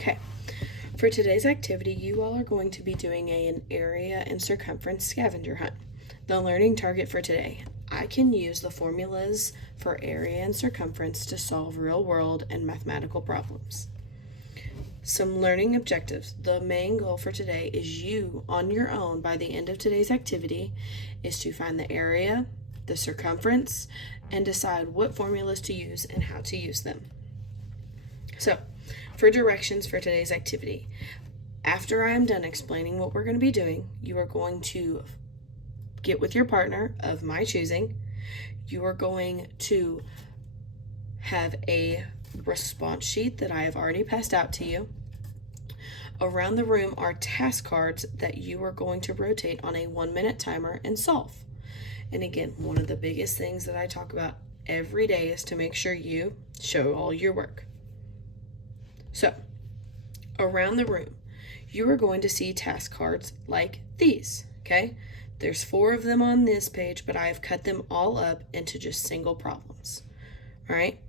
Okay, for today's activity, you all are going to be doing an area and circumference scavenger hunt. The learning target for today: I can use the formulas for area and circumference to solve real-world and mathematical problems. Some learning objectives. The main goal for today is you, on your own, by the end of today's activity, is to find the area, the circumference, and decide what formulas to use and how to use them. So, for directions for today's activity, after I am done explaining what we're going to be doing, you are going to get with your partner of my choosing. You are going to have a response sheet that I have already passed out to you. Around the room are task cards that you are going to rotate on a 1-minute timer and solve. And again, one of the biggest things that I talk about every day is to make sure you show all your work. So, around the room, you are going to see task cards like these, okay? There's 4 of them on this page, but I have cut them all up into just single problems, all right?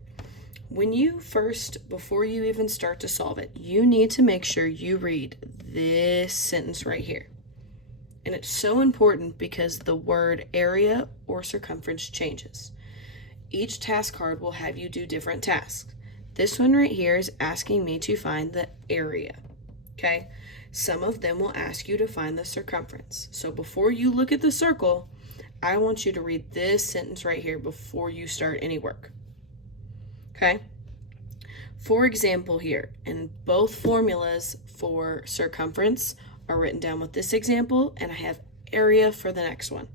When you first, before you even start to solve it, you need to make sure you read this sentence right here. And it's so important because the word area or circumference changes. Each task card will have you do different tasks. This one right here is asking me to find the area, okay? Some of them will ask you to find the circumference. So before you look at the circle, I want you to read this sentence right here before you start any work, okay? For example here, and both formulas for circumference are written down with this example, and I have area for the next one,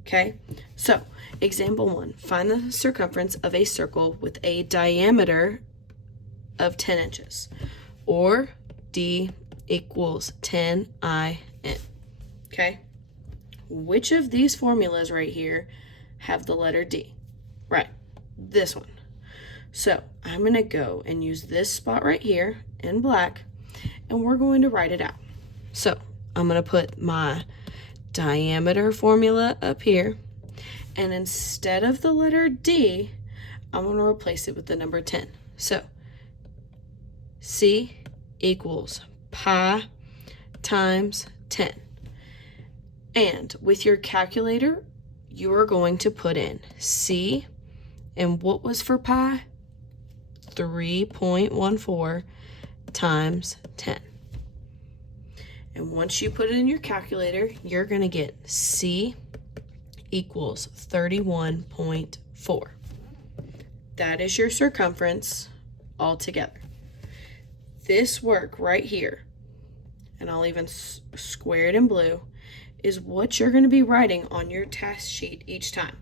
okay? So, example 1, find the circumference of a circle with a diameter of 10 inches, or D equals 10 IN, okay? Which of these formulas right here have the letter D? Right, this one. So I'm going to go and use this spot right here in black, and we're going to write it out. So I'm going to put my diameter formula up here, and instead of the letter D, I'm going to replace it with the number 10. So C equals pi times 10. And with your calculator, you are going to put in C, and what was for pi? 3.14 times 10. And once you put it in your calculator, you're going to get C equals 31.4. That is your circumference altogether. This work right here, and I'll even square it in blue, is what you're going to be writing on your task sheet each time.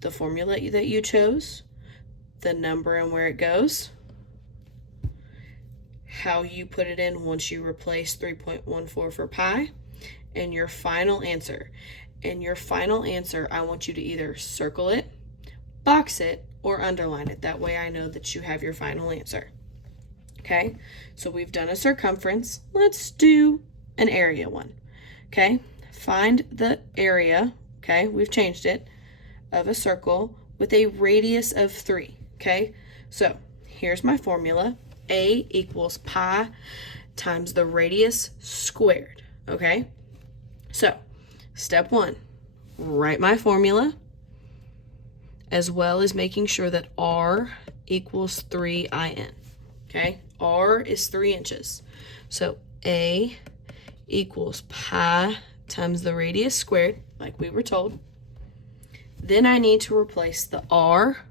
The formula that you chose, the number and where it goes, how you put it in once you replace 3.14 for pi, and your final answer. And your final answer, I want you to either circle it, box it, or underline it. That way I know that you have your final answer. Okay, so we've done a circumference. Let's do an area one. Okay, find the area, okay, we've changed it, of a circle with a radius of 3. Okay, so here's my formula. A equals pi times the radius squared. Okay, so step 1, write my formula, as well as making sure that R equals 3 IN. Okay, R is 3 inches. So A equals pi times the radius squared, like we were told. Then I need to replace the R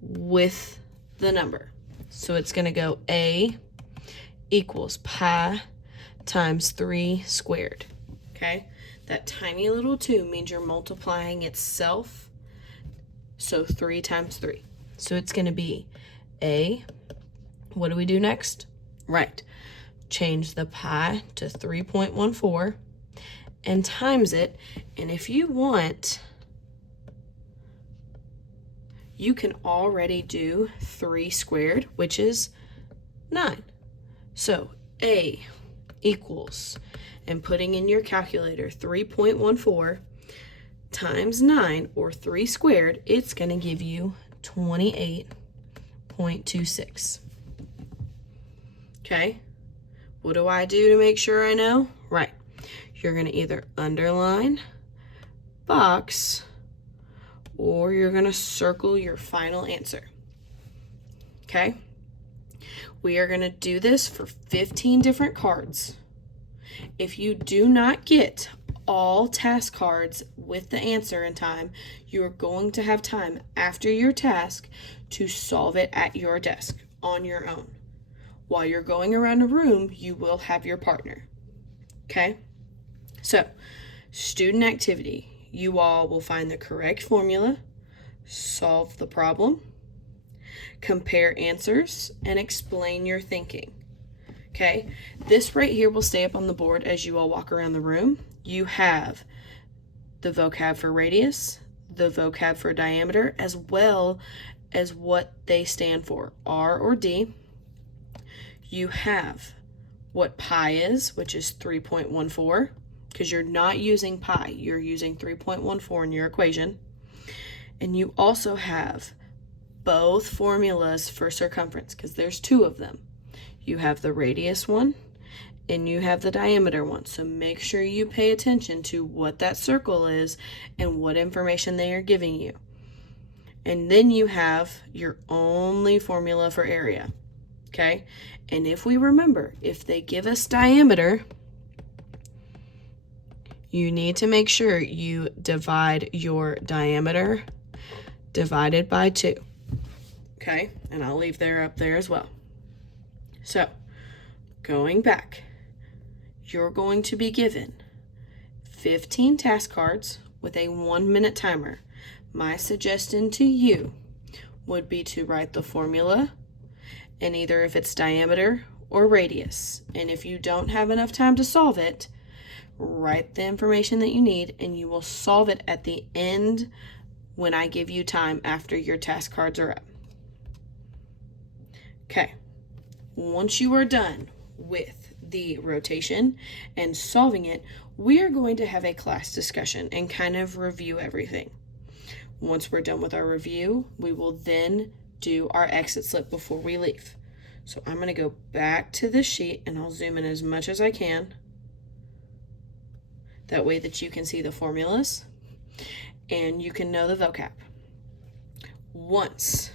with the number. So it's going to go A equals pi times 3 squared. Okay, that tiny little 2 means you're multiplying itself. So 3 times 3. So it's going to be A, what do we do next? Right, change the pi to 3.14 and times it. And if you want, you can already do 3 squared, which is 9. So A equals, and putting in your calculator, 3.14 times 9, or 3 squared, it's going to give you 28.26. Okay? What do I do to make sure I know? Right. You're going to either underline, box, or you're going to circle your final answer. Okay? We are going to do this for 15 different cards. If you do not get all task cards with the answer in time, you are going to have time after your task to solve it at your desk on your own. While you're going around a room, you will have your partner. Okay? So, student activity. You all will find the correct formula, solve the problem, compare answers, and explain your thinking. Okay? This right here will stay up on the board as you all walk around the room. You have the vocab for radius, the vocab for diameter, as well as what they stand for, R or D. You have what pi is, which is 3.14, because you're not using pi, you're using 3.14 in your equation. And you also have both formulas for circumference, because there's two of them. You have the radius one, and you have the diameter one. So make sure you pay attention to what that circle is and what information they are giving you. And then you have your only formula for area. Okay? And if we remember, if they give us diameter, you need to make sure you divide your diameter divided by 2. Okay? And I'll leave there up there as well. So, going back, you're going to be given 15 task cards with a 1-minute timer. My suggestion to you would be to write the formula, and either if it's diameter or radius. And if you don't have enough time to solve it, write the information that you need, and you will solve it at the end when I give you time after your task cards are up. Okay, once you are done with the rotation and solving it, we are going to have a class discussion and kind of review everything. Once we're done with our review, we will then do our exit slip before we leave. So I'm going to go back to the sheet and I'll zoom in as much as I can. That way that you can see the formulas and you can know the vocab. Once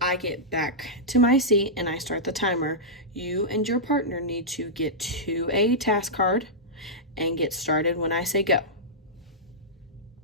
I get back to my seat and I start the timer, you and your partner need to get to a task card and get started when I say go.